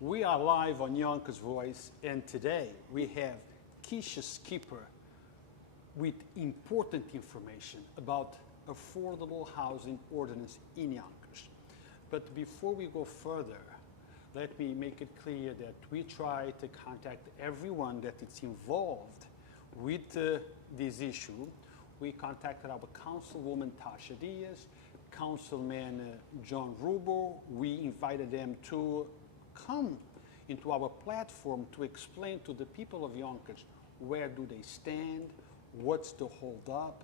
We are live on Yonkers Voice, and today we have Kisha Skipper with important information about affordable housing ordinance in Yonkers. But before we go further, let me make it clear that we try to contact everyone that is involved with this issue. We contacted our Councilwoman Tasha Diaz, Councilman John Rubo. We invited them to come into our platform to explain to the people of Yonkers where do they stand, what's the hold up,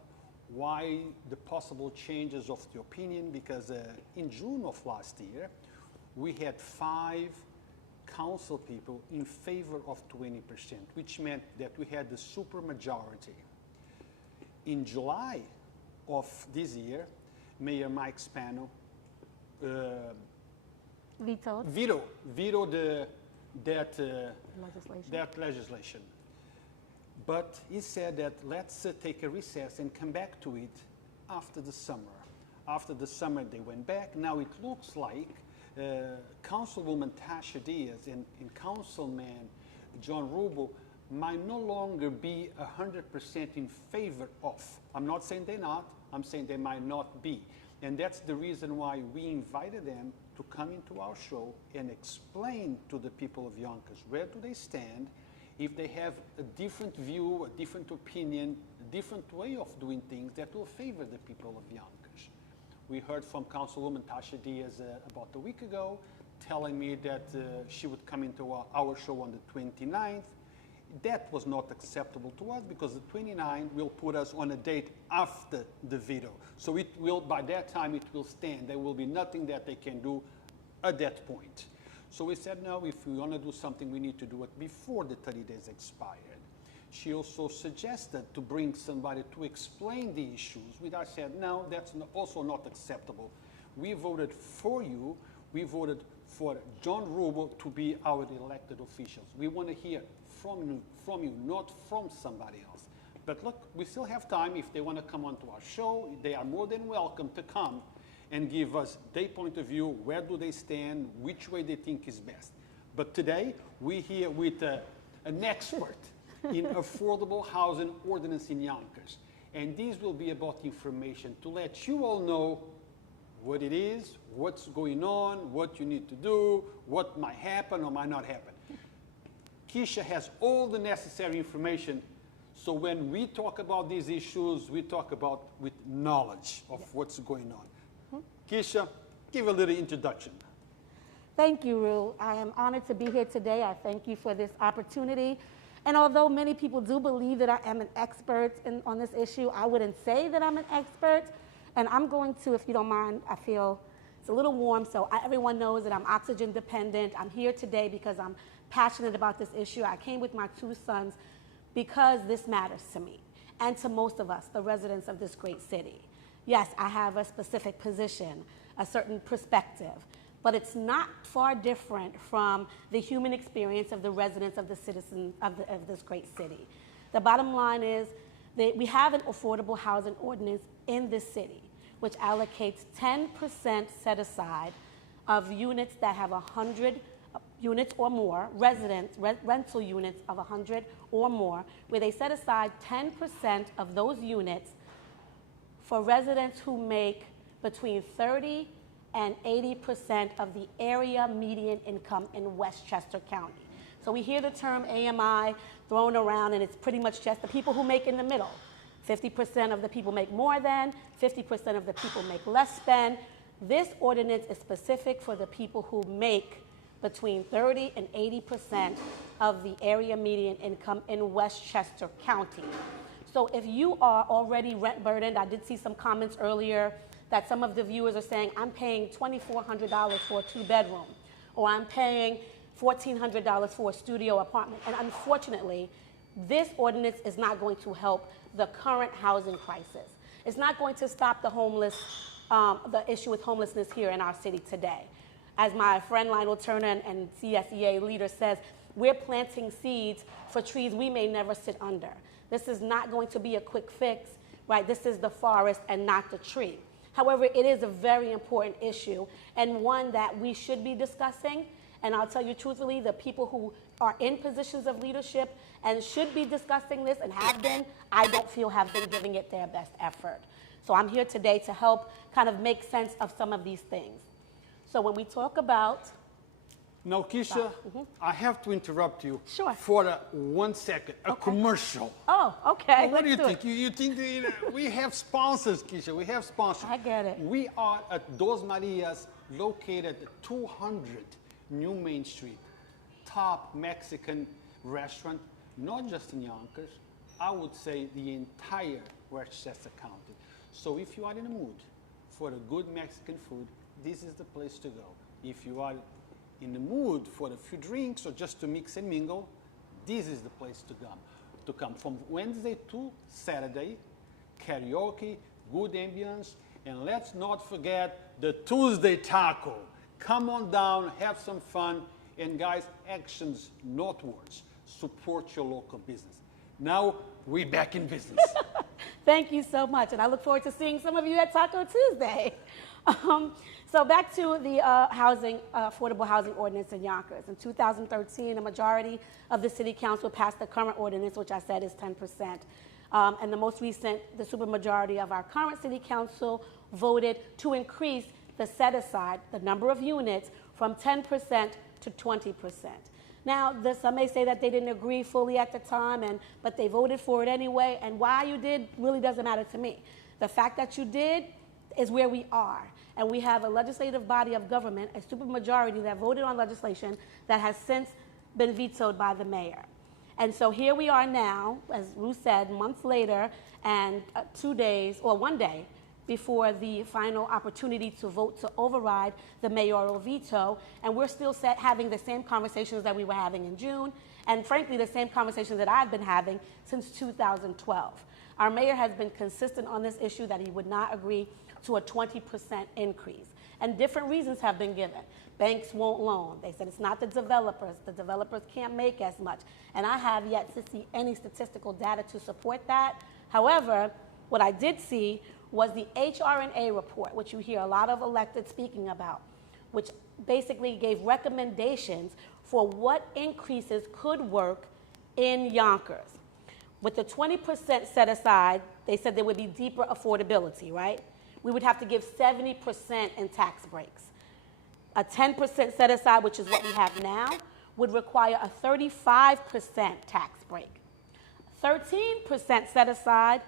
why the possible changes of the opinion, because in June of last year, we had 5 council people in favor of 20%, which meant that we had the supermajority. In July of this year, Mayor Mike Spano vetoed that legislation. But he said that let's take a recess and come back to it after the summer. After the summer, they went back. Now it looks like Councilwoman Tasha Diaz and Councilman John Rubo might no longer be 100% in favor of. I'm not saying they're not, I'm saying they might not be. And that's the reason why we invited them to come into our show and explain to the people of Yonkers where do they stand, if they have a different view, a different opinion, a different way of doing things that will favor the people of Yonkers. We heard from Councilwoman Tasha Diaz about a week ago, telling me that she would come into our show on the 29th. That was not acceptable to us because the 29th will put us on a date after the veto. So it will, by that time, it will stand. There will be nothing that they can do at that point. So we said, no, if we want to do something, we need to do it before the 30 days expired. She also suggested to bring somebody to explain the issues, which I said, no, that's also not acceptable. We voted for you. We voted for John Rubo to be our elected officials. We want to hear from you, not from somebody else. But look, we still have time. If they want to come onto our show, they are more than welcome to come and give us their point of view, where do they stand, which way they think is best. But today, we're here with an expert in affordable housing ordinance in Yonkers. And this will be about information to let you all know what it is, what's going on, what you need to do, what might happen or might not happen. Kisha has all the necessary information, so when we talk about these issues, we talk about with knowledge of what's going on. Kisha, give a little introduction. Thank you, Ru. I am honored to be here today. I thank you for this opportunity. And although many people do believe that I am an expert on this issue, I wouldn't say that I'm an expert. And I'm going to, if you don't mind, I feel it's a little warm, so everyone knows that I'm oxygen dependent. I'm here today because I'm passionate about this issue. I came with my 2 sons because this matters to me and to most of us, the residents of this great city. Yes, I have a specific position, a certain perspective, but it's not far different from the human experience of the residents of the citizens of this great city. The bottom line is that we have an affordable housing ordinance in this city, which allocates 10% set aside of units that have 100 units or more, rental units of 100 or more, where they set aside 10% of those units for residents who make between 30 and 80% of the area median income in Westchester County. So we hear the term AMI thrown around, and it's pretty much just the people who make in the middle. 50% of the people make more than, 50% of the people make less than. This ordinance is specific for the people who make between 30 and 80% of the area median income in Westchester County. So if you are already rent burdened, I did see some comments earlier that some of the viewers are saying, I'm paying $2,400 for a 2-bedroom, or I'm paying $1,400 for a studio apartment. And unfortunately, this ordinance is not going to help the current housing crisis. It's not going to stop the the issue with homelessness here in our city today. As my friend Lionel Turner and CSEA leader says, we're planting seeds for trees we may never sit under. This is not going to be a quick fix, right? This is the forest and not the tree. However, it is a very important issue and one that we should be discussing And I'll tell you truthfully, the people who are in positions of leadership and should be discussing this and have been, I don't feel have been giving it their best effort. So I'm here today to help kind of make sense of some of these things. So when we talk about... Now, Kisha, I have to interrupt you for 1 second. A commercial. Oh, okay. What do you think? You think we have sponsors, Kisha? We have sponsors. I get it. We are at Dos Marias, located at 200 New Main Street. Top Mexican restaurant, not just in Yonkers. I would say the entire Westchester County. So if you are in the mood for a good Mexican food, this is the place to go. If you are in the mood for a few drinks or just to mix and mingle, this is the place to come. From Wednesday to Saturday, karaoke, good ambience, and let's not forget the Tuesday taco. Come on down, have some fun, and guys, actions, not words. Support your local business. Now, we're back in business. Thank you so much, and I look forward to seeing some of you at Taco Tuesday. So back to the Affordable Housing Ordinance in Yonkers. In 2013, a majority of the City Council passed the current ordinance, which I said is 10%. And the most recent, the supermajority of our current City Council voted to increase the set-aside, the number of units, from 10% to 20%. Now, some may say that they didn't agree fully at the time, but they voted for it anyway, and why you did really doesn't matter to me. The fact that you did is where we are. And we have a legislative body of government, a supermajority that voted on legislation that has since been vetoed by the mayor. And so here we are now, as Ruth said, months later, and 2 days, or 1 day, before the final opportunity to vote to override the mayoral veto, and we're still having the same conversations that we were having in June, and frankly, the same conversations that I've been having since 2012. Our mayor has been consistent on this issue that he would not agree to a 20% increase. And different reasons have been given. Banks won't loan. They said it's not the developers. The developers can't make as much. And I have yet to see any statistical data to support that. However, what I did see was the HRNA report, which you hear a lot of elected speaking about, which basically gave recommendations for what increases could work in Yonkers. With the 20% set aside, they said there would be deeper affordability, right? We would have to give 70% in tax breaks. A 10% set aside, which is what we have now, would require a 35% tax break. 13% set aside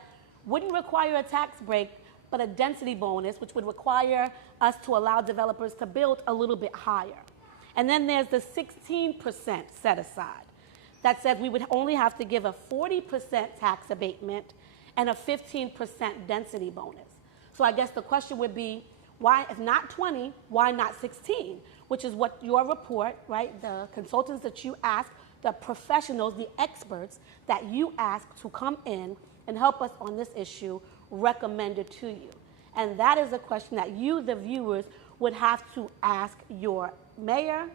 wouldn't require a tax break, but a density bonus, which would require us to allow developers to build a little bit higher. And then there's the 16% set aside that says we would only have to give a 40% tax abatement and a 15% density bonus. So I guess the question would be, why, if not 20, why not 16? Which is what your report, right, the consultants that you asked, the professionals, the experts that you asked to come in and help us on this issue recommended to you. And that is a question that you, the viewers, would have to ask your mayor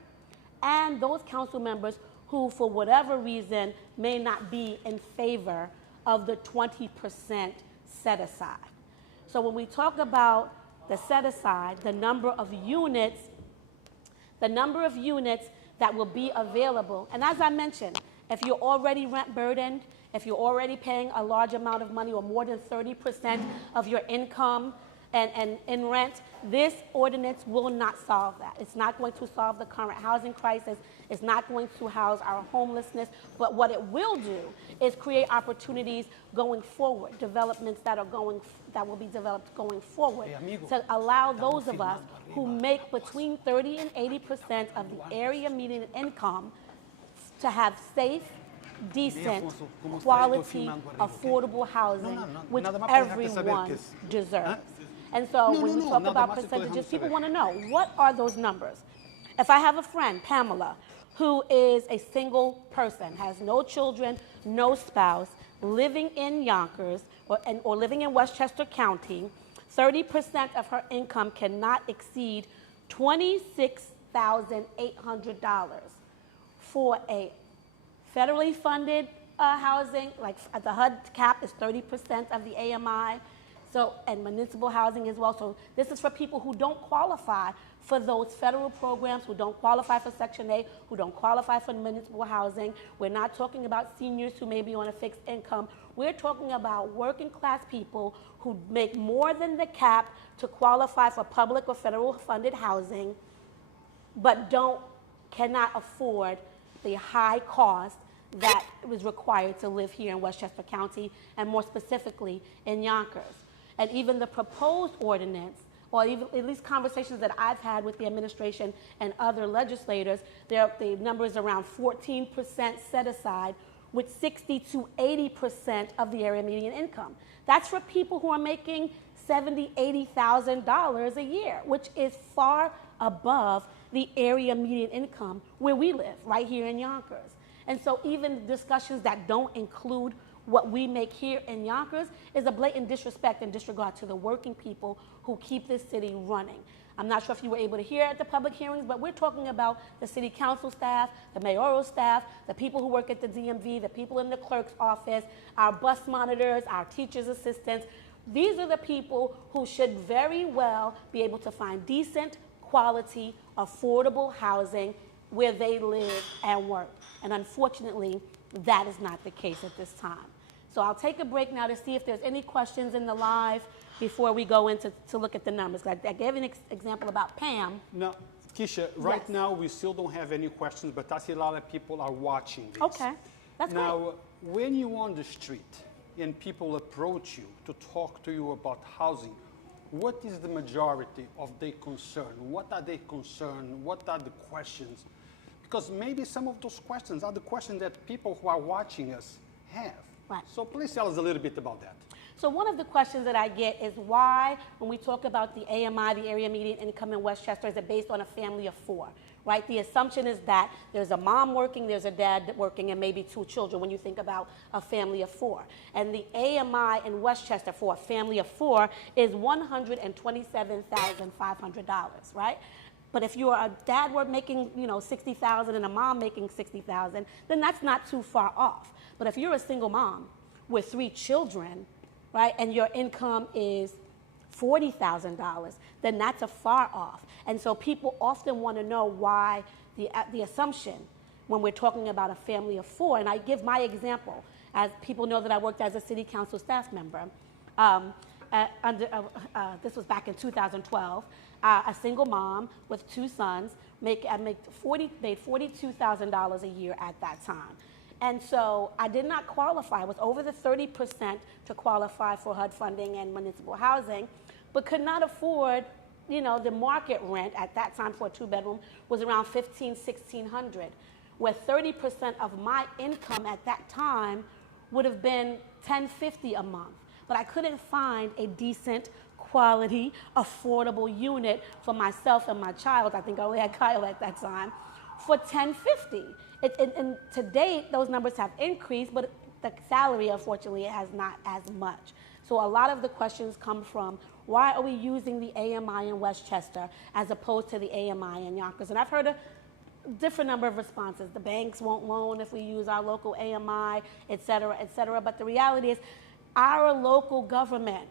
and those council members who, for whatever reason, may not be in favor of the 20% set aside. So when we talk about the set aside, the number of units that will be available, and as I mentioned, if you're already rent burdened, if you're already paying a large amount of money or more than 30% of your income and in rent, this ordinance will not solve that. It's not going to solve the current housing crisis. It's not going to house our homelessness. But what it will do is create opportunities going forward, developments that will be developed going forward, to allow those of us who make between 30 and 80% of the area median income to have safe, decent, quality, affordable housing, which everyone deserves. And so when we talk about percentages, people want to know, what are those numbers? If I have a friend, Pamela, who is a single person, has no children, no spouse, living in Yonkers or living in Westchester County, 30% of her income cannot exceed $26,800 for a federally funded housing, like the HUD cap is 30% of the AMI. So, and municipal housing as well. So this is for people who don't qualify for those federal programs, who don't qualify for Section 8, who don't qualify for municipal housing. We're not talking about seniors who may be on a fixed income. We're talking about working class people who make more than the cap to qualify for public or federal funded housing, but cannot afford the high cost that was required to live here in Westchester County, and more specifically in Yonkers. And even the proposed ordinance, or even at least conversations that I've had with the administration and other legislators, the number is around 14% set aside, with 60 to 80% of the area median income. That's for people who are making $70,000, $80,000 a year, which is far above the area median income where we live, right here in Yonkers. And so even discussions that don't include what we make here in Yonkers is a blatant disrespect and disregard to the working people who keep this city running. I'm not sure if you were able to hear at the public hearings, but we're talking about the city council staff, the mayoral staff, the people who work at the DMV, the people in the clerk's office, our bus monitors, our teachers' assistants. These are the people who should very well be able to find decent, quality, affordable housing where they live and work. And unfortunately, that is not the case at this time. So I'll take a break now to see if there's any questions in the live before we go into to look at the numbers. I gave an example about Pam. Now, Kisha, right now we still don't have any questions, but I see a lot of people are watching this. Okay, that's great. Now, when you're on the street and people approach you to talk to you about housing, what is the majority of their concern? What are they concerned? What are the questions? Because maybe some of those questions are the questions that people who are watching us have. Right. So please tell us a little bit about that. So one of the questions that I get is why, when we talk about the AMI, the area median income in Westchester, is it based on a family of 4, right? The assumption is that there's a mom working, there's a dad working, and maybe 2 children when you think about a family of 4. And the AMI in Westchester for a family of 4 is $127,500, right? But if you're a dad making, $60,000 and a mom making $60,000, then that's not too far off. But if you're a single mom with 3 children, right, and your income is $40,000, then that's a far off. And so people often want to know why the assumption when we're talking about a family of 4. And I give my example, as people know that I worked as a city council staff member. This was back in 2012. A single mom with 2 sons made $42,000 a year at that time. And so I did not qualify. I was over the 30% to qualify for HUD funding and municipal housing, but could not afford, the market rent at that time for a 2-bedroom was around $1,500, $1,600, where 30% of my income at that time would have been $1,050 a month. But I couldn't find a decent, quality, affordable unit for myself and my child. I think I only had Kyle at that time, for $1,050. And to date, those numbers have increased, but the salary, unfortunately, has not as much. So a lot of the questions come from, why are we using the AMI in Westchester as opposed to the AMI in Yonkers? And I've heard a different number of responses. The banks won't loan if we use our local AMI, et cetera, et cetera. But the reality is, our local government,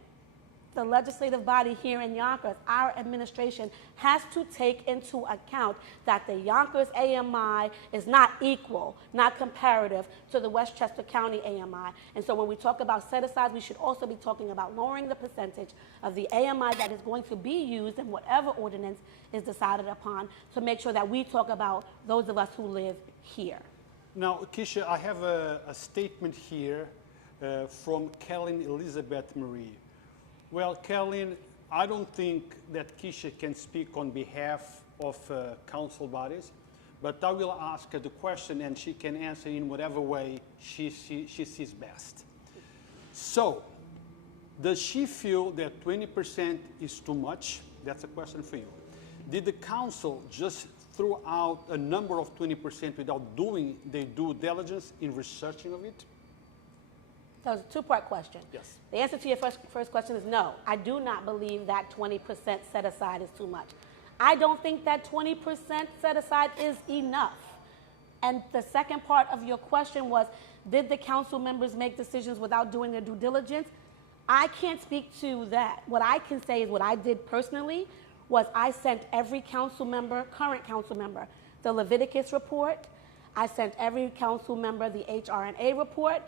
the legislative body here in Yonkers, our administration has to take into account that the Yonkers AMI is not equal, not comparative to the Westchester County AMI. And so when we talk about set-asides, we should also be talking about lowering the percentage of the AMI that is going to be used in whatever ordinance is decided upon, to make sure that we talk about those of us who live here. Now, Kisha, I have a statement here from Kellen Elizabeth Marie. Well, Kellen, I don't think that Kisha can speak on behalf of council bodies, but I will ask her the question and she can answer in whatever way she sees best. So, does she feel that 20% is too much? That's a question for you. Did the council just throw out a number of 20% without doing their due diligence in researching of it? That was a 2-part question. Yes. The answer to your first question is no. I do not believe that 20% set aside is too much. I don't think that 20% set aside is enough. And the second part of your question was, did the council members make decisions without doing their due diligence? I can't speak to that. What I can say is what I did personally was I sent every council member, current council member, the Leviticus report. I sent every council member the HRNA report.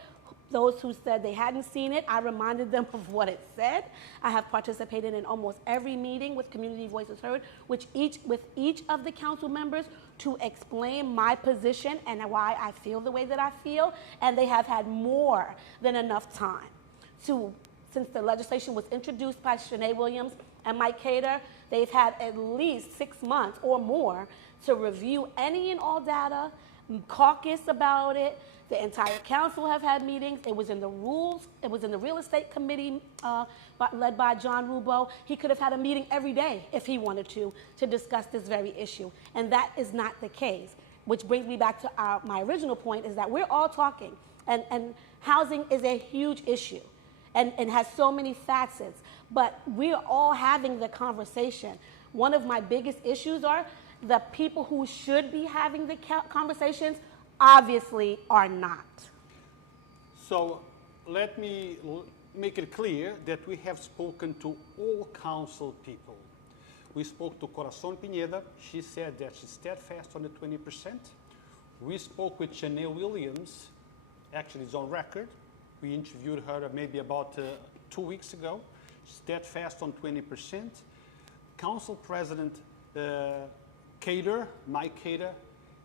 Those who said they hadn't seen it, I reminded them of what it said. I have participated in almost every meeting with Community Voices Heard, with each of the council members to explain my position and why I feel the way that I feel, and they have had more than enough time since the legislation was introduced by Shanae Williams and Mike Cater, they've had at least 6 months or more to review any and all data, caucus about it. The entire council have had meetings. It was in the rules. It was in the real estate committee led by John Rubo. He could have had a meeting every day if he wanted to discuss this very issue. And that is not the case, which brings me back to my original point is that we're all talking. And housing is a huge issue and has so many facets. But we're all having the conversation. One of my biggest issues are the people who should be having the conversations obviously are not. So let me make it clear that we have spoken to all council people. We spoke to Corazon Pineda. She said that she's steadfast on the 20%. We spoke with Shanae Williams. Actually, it's on record. We interviewed her maybe about 2 weeks ago. Steadfast on 20%. Council President Cater, Mike Cater,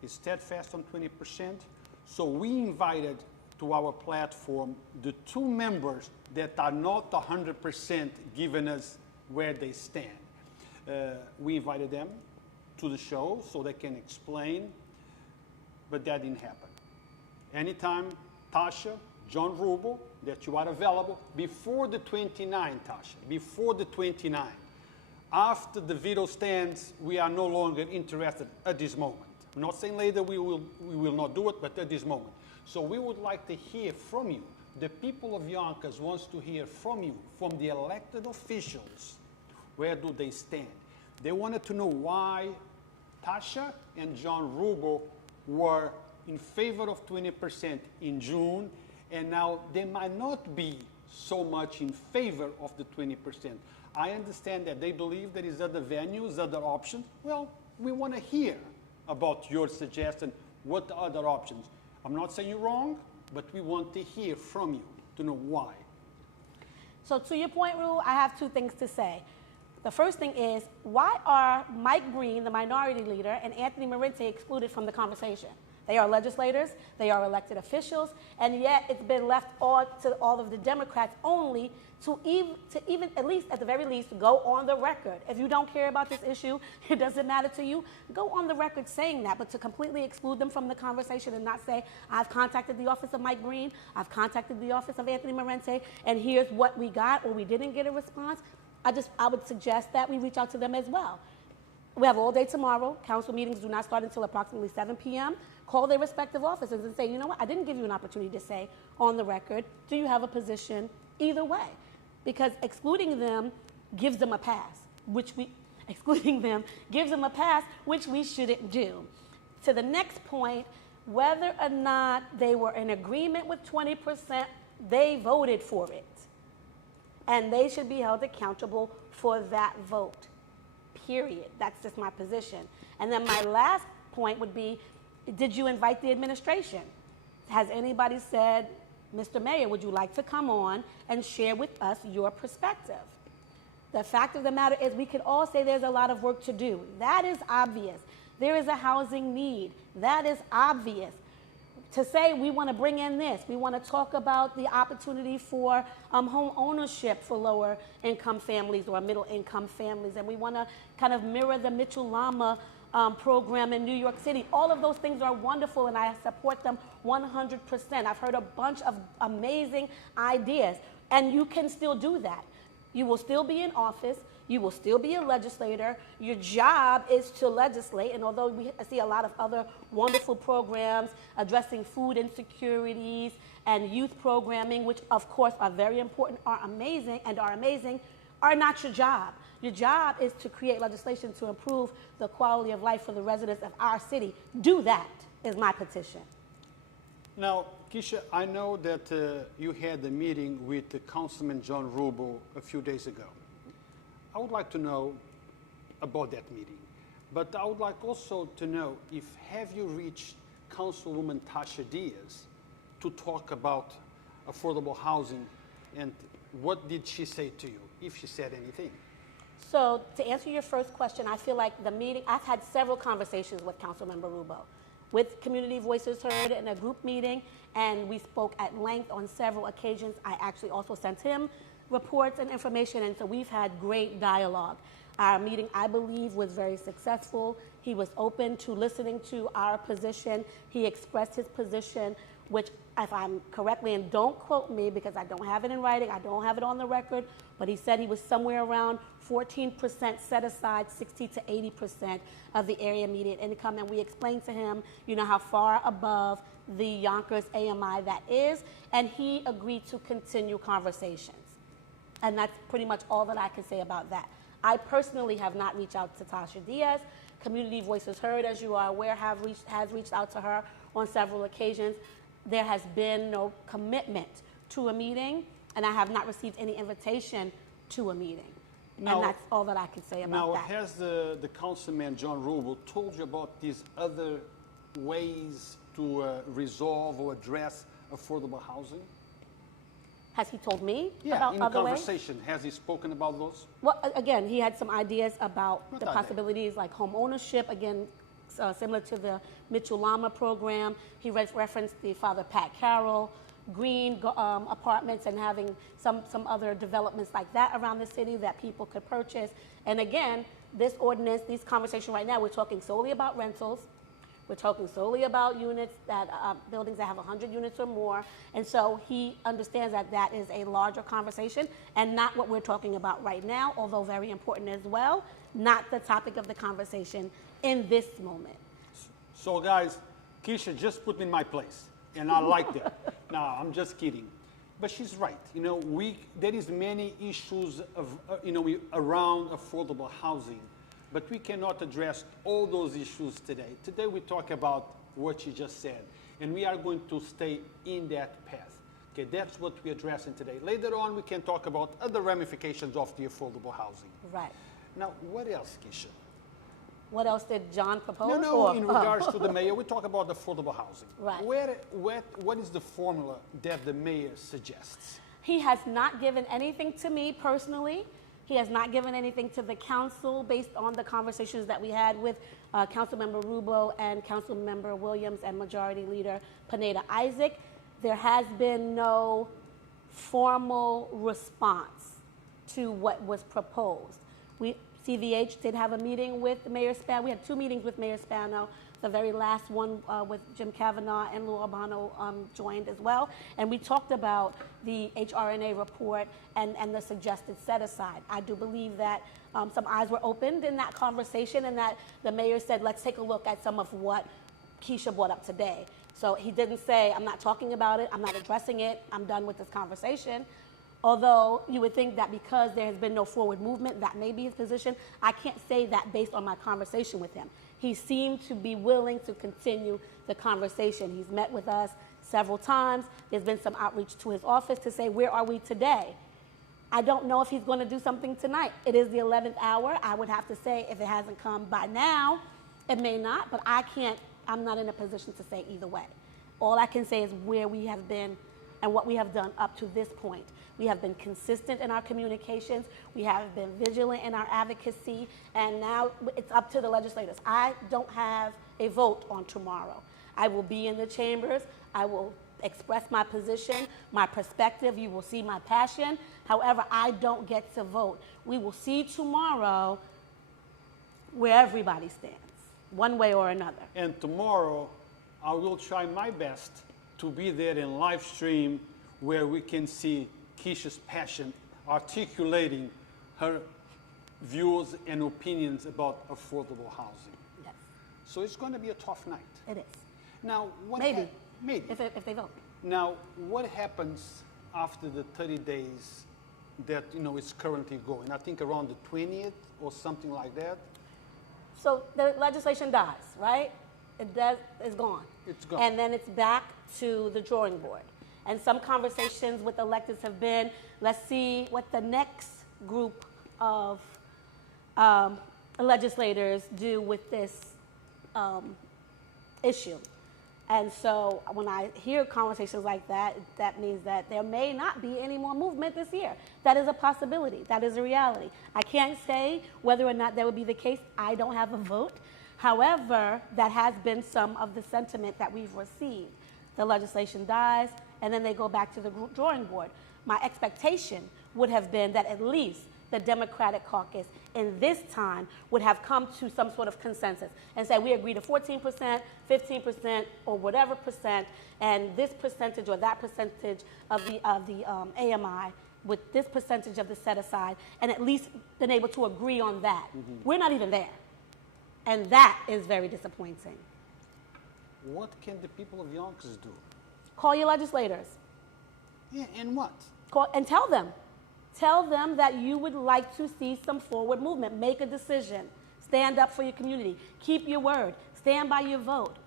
is steadfast on 20%. So we invited to our platform the 2 members that are not 100% giving us where they stand. We invited them to the show so they can explain, but that didn't happen. Anytime, Tasha, John Rubo, that you are available before the 29, Tasha, before the 29. After the veto stands, we are no longer interested at this moment. I'm not saying later we will not do it, but at this moment. So we would like to hear from you. The people of Yonkers wants to hear from you, from the elected officials. Where do they stand? They wanted to know why Tasha and John Rubo were in favor of 20% in June, and now they might not be so much in favor of the 20%. I understand that they believe there is other venues, other options. Well, we want to hear about your suggestion, what the other options. I'm not saying you're wrong, but we want to hear from you to know why. So to your point, Rue, I have 2 things to say. The first thing is, why are Mike Green, the minority leader, and Anthony Marente excluded from the conversation? They are legislators, they are elected officials, and yet it's been left all to all of the Democrats only to even, at least, at the very least, go on the record. If you don't care about this issue, it doesn't matter to you, go on the record saying that, but to completely exclude them from the conversation and not say, I've contacted the office of Mike Green, I've contacted the office of Anthony Marente, and here's what we got, or we didn't get a response, I would suggest that we reach out to them as well. We have all day tomorrow. Council meetings do not start until approximately 7 p.m. Call their respective offices and say, you know what, I didn't give you an opportunity to say on the record, do you have a position either way? Because excluding them gives them a pass, which we shouldn't do. To the next point, whether or not they were in agreement with 20%, they voted for it. And they should be held accountable for that vote, period. That's just my position. And then my last point would be, did you invite the administration? Has anybody said, Mr. Mayor, would you like to come on and share with us your perspective? The fact of the matter is we could all say there's a lot of work to do. That is obvious. There is a housing need. That is obvious. To say we want to bring in this, we want to talk about the opportunity for home ownership for lower income families or middle income families, and we want to kind of mirror the Mitchell-Lama program in New York City. All of those things are wonderful, and I support them 100%. I've heard a bunch of amazing ideas, and you can still do that. You will still be in office. You will still be a legislator. Your job is to legislate, and although we see a lot of other wonderful programs addressing food insecurities and youth programming, which of course are very important, are amazing, are not your job. Your job is to create legislation to improve the quality of life for the residents of our city. Do that, is my petition. Now, Kisha, I know that you had a meeting with Councilman John Rubel a few days ago. I would like to know about that meeting, but I would like also to know if have you reached Councilwoman Tasha Diaz to talk about affordable housing, and what did she say to you, if she said anything? So to answer your first question, I feel like the meeting, I've had several conversations with Councilmember Rubel, with Community Voices Heard in a group meeting, and we spoke at length on several occasions. I actually also sent him reports and information, and so we've had great dialogue. Our meeting, I believe, was very successful. He was open to listening to our position. He expressed his position, which, if I'm correctly, and don't quote me because I don't have it in writing, I don't have it on the record, but he said he was somewhere around 14% set aside, 60 to 80% of the area median income, and we explained to him, you know, how far above the Yonkers AMI that is, and he agreed to continue conversations. And that's pretty much all that I can say about that. I personally have not reached out to Tasha Diaz. Community Voices Heard, as you are aware, has reached out to her on several occasions. There has been no commitment to a meeting, and I have not received any invitation to a meeting. Now, and that's all that I can say about that. Now, has the Councilman John Rubel told you about these other ways to resolve or address affordable housing? Has he told me Yeah, about in other conversation, ways? has he spoken about those? Well, again, he had some ideas about What the are they? possibilities like home ownership, again, similar to the Mitchell Lama program. He referenced the Father Pat Carroll, green apartments, and having some other developments like that around the city that people could purchase. And again, this ordinance, these conversations right now, we're talking solely about rentals. We're talking solely about units that, buildings that have 100 units or more. And so he understands that that is a larger conversation and not what we're talking about right now, although very important as well, not the topic of the conversation in this moment. So guys, Kisha just put me in my place, and I like that. No, I'm just kidding. But she's right. You know, there is many issues of, around affordable housing, but we cannot address all those issues today. Today we talk about what she just said, and we are going to stay in that path. Okay, that's what we're addressing today. Later on, we can talk about other ramifications of the affordable housing. Right. Now, what else, Kisha? What else did John propose? No, in regards to the mayor, we talk about affordable housing. Right. What is the formula that the mayor suggests? He has not given anything to me personally. He has not given anything to the council based on the conversations that we had with Councilmember Rubel and Councilmember Williams and Majority Leader Pineda-Isaac. There has been no formal response to what was proposed. CVH did have a meeting with Mayor Spano. We had two meetings with Mayor Spano. The very last one with Jim Kavanaugh and Lou Albano joined as well. And we talked about the HRNA report and the suggested set-aside. I do believe that some eyes were opened in that conversation and that the mayor said, let's take a look at some of what Kisha brought up today. So he didn't say, I'm not talking about it, I'm not addressing it, I'm done with this conversation. Although you would think that because there has been no forward movement, that may be his position. I can't say that based on my conversation with him. He seemed to be willing to continue the conversation. He's met with us several times. There's been some outreach to his office to say, where are we today? I don't know if he's going to do something tonight. It is the 11th hour. I would have to say if it hasn't come by now, it may not, but I'm not in a position to say either way. All I can say is where we have been and what we have done up to this point. We have been consistent in our communications. We have been vigilant in our advocacy. And now it's up to the legislators. I don't have a vote on tomorrow. I will be in the chambers. I will express my position, my perspective. You will see my passion. However, I don't get to vote. We will see tomorrow where everybody stands, one way or another. And tomorrow, I will try my best to be there in live stream where we can see Kisha's passion articulating her views and opinions about affordable housing. Yes. So it's going to be a tough night. It is. Now, Maybe. Maybe. If they vote. Now, what happens after the 30 days that, is currently going? I think around the 20th or something like that. So the legislation dies, right? it's gone. It's gone. And then it's back to the drawing board. And some conversations with electeds have been, let's see what the next group of legislators do with this issue. And so when I hear conversations like that, that means that there may not be any more movement this year. That is a possibility. That is a reality. I can't say whether or not that would be the case. I don't have a vote. However, that has been some of the sentiment that we've received. The legislation dies, and then they go back to the drawing board. My expectation would have been that at least the Democratic caucus in this time would have come to some sort of consensus and say we agree to 14%, 15%, or whatever percent, and this percentage or that percentage of the AMI with this percentage of the set aside, and at least been able to agree on that. Mm-hmm. We're not even there, and that is very disappointing. What can the people of Yonkers do? Call your legislators. Yeah, and what? Call and tell them. Tell them that you would like to see some forward movement. Make a decision. Stand up for your community. Keep your word. Stand by your vote.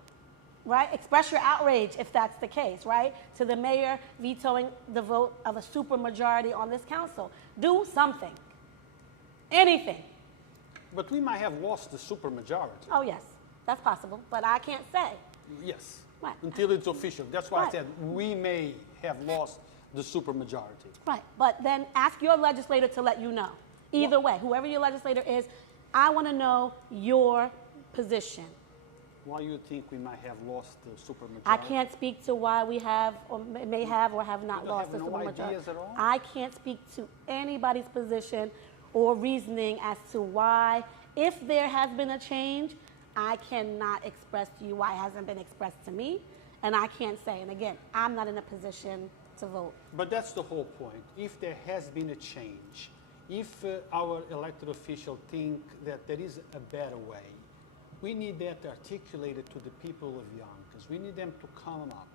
Right? Express your outrage if that's the case, right? To the mayor vetoing the vote of a supermajority on this council. Do something. Anything. But we might have lost the supermajority. Oh, yes. That's possible. But I can't say. Yes. Right. Until it's official. That's why Right. I said we may have lost the supermajority. Right. But then ask your legislator to let you know. Either way, whoever your legislator is, I want to know your position. Why you think we might have lost the supermajority? I can't speak to why we have or may have or have not You lost have the no supermajority. ideas at all? I can't speak to anybody's position or reasoning as to why. If there has been a change, I cannot express to you why it hasn't been expressed to me, and I can't say. And again, I'm not in a position to vote. But that's the whole point. If there has been a change, if our elected officials think that there is a better way, we need that articulated to the people of Yonkers. We need them to come up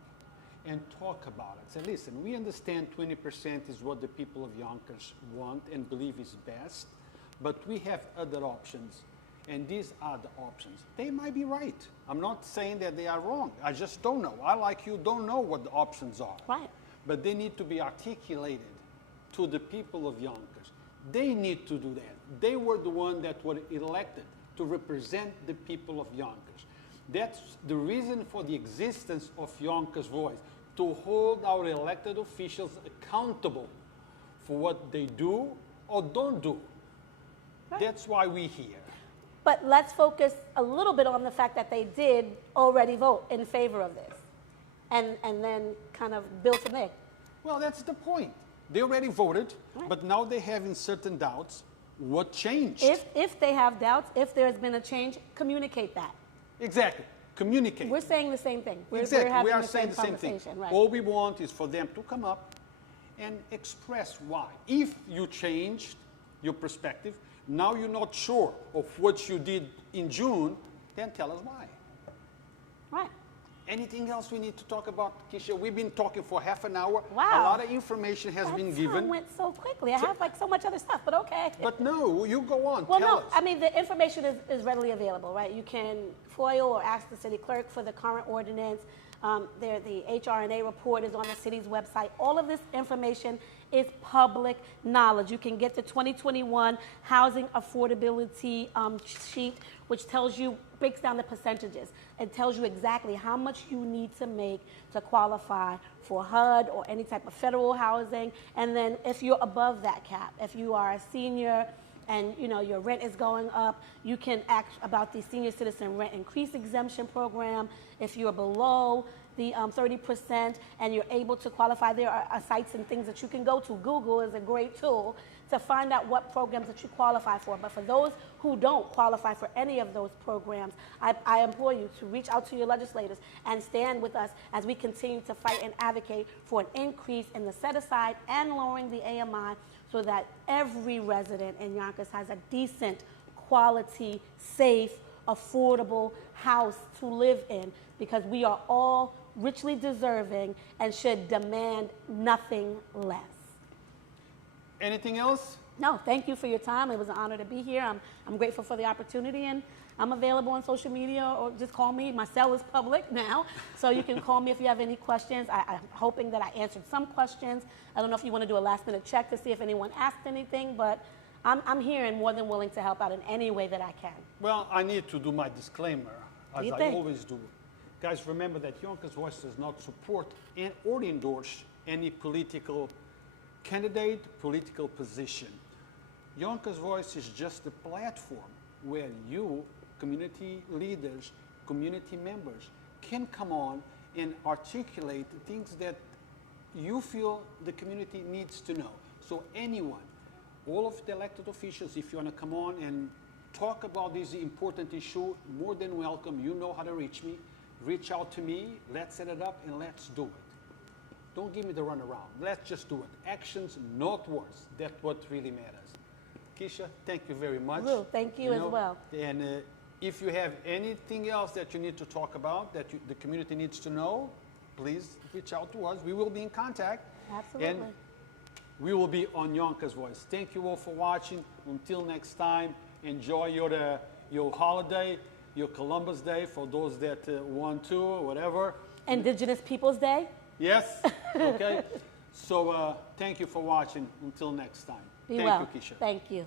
and talk about it. Say, listen, we understand 20% is what the people of Yonkers want and believe is best, but we have other options, and these are the options. They might be right. I'm not saying that they are wrong. I just don't know. I, like you, don't know what the options are. Right. But they need to be articulated to the people of Yonkers. They need to do that. They were the ones that were elected to represent the people of Yonkers. That's the reason for the existence of Yonkers Voice, to hold our elected officials accountable for what they do or don't do. Right. That's why we're here. But let's focus a little bit on the fact that they did already vote in favor of this. And then kind of build from there. Well, that's the point. They already voted, right. But now they have certain doubts. What changed? If they have doubts, if there's been a change, communicate that. Exactly. Communicate. We're saying the same thing. Exactly. We're having we are the saying same the same thing. Right. All we want is for them to come up and express why. If you changed your perspective, now you're not sure of what you did in June, then tell us why. Right. Anything else we need to talk about, Kisha? We've been talking for half an hour. Wow. A lot of information has been given. That went so quickly. I have like so much other stuff, but okay. But no, you go on. Well, tell no, us. I mean, the information is readily available, right? You can FOIL or ask the city clerk for the current ordinance. The HRNA report is on the city's website. All of this information is public knowledge. You can get the 2021 housing affordability sheet, which breaks down the percentages. It tells you exactly how much you need to make to qualify for HUD or any type of federal housing. And then if you're above that cap, if you are a senior and your rent is going up, you can ask about the senior citizen rent increase exemption program. If you're below the 30% and you're able to qualify, there are sites and things that you can go to. Google is a great tool to find out what programs that you qualify for. But for those who don't qualify for any of those programs, I implore you to reach out to your legislators and stand with us as we continue to fight and advocate for an increase in the set-aside and lowering the AMI so that every resident in Yonkers has a decent, quality, safe, affordable house to live in, because we are all richly deserving and should demand nothing less. Anything else? No, thank you for your time. It was an honor to be here. I'm grateful for the opportunity, and I'm available on social media, or just call me. My cell is public now, so you can call me if you have any questions. I'm hoping that I answered some questions. I don't know if you want to do a last-minute check to see if anyone asked anything, but I'm here and more than willing to help out in any way that I can. Well, I need to do my disclaimer, as You I think? always do. Guys, remember that Yonkers Voice does not support or endorse any political candidate, political position. Yonkers Voice is just a platform where you, community leaders, community members, can come on and articulate things that you feel the community needs to know. So anyone, all of the elected officials, if you want to come on and talk about this important issue, more than welcome. You know how to reach me. Reach out to me. Let's set it up and let's do it. Don't give me the runaround. Let's just do it. Actions, not words. That's what really matters. Kisha, thank you very much. Will, thank you as well. And if you have anything else that you need to talk about, that the community needs to know, please reach out to us. We will be in contact. Absolutely. And we will be on Yonkers Voice. Thank you all for watching. Until next time, enjoy your holiday, your Columbus Day for those that want to, or whatever. Indigenous Peoples Day. Yes? Okay. So thank you for watching. Until next time. Be Thank well. you, Kisha. Thank you.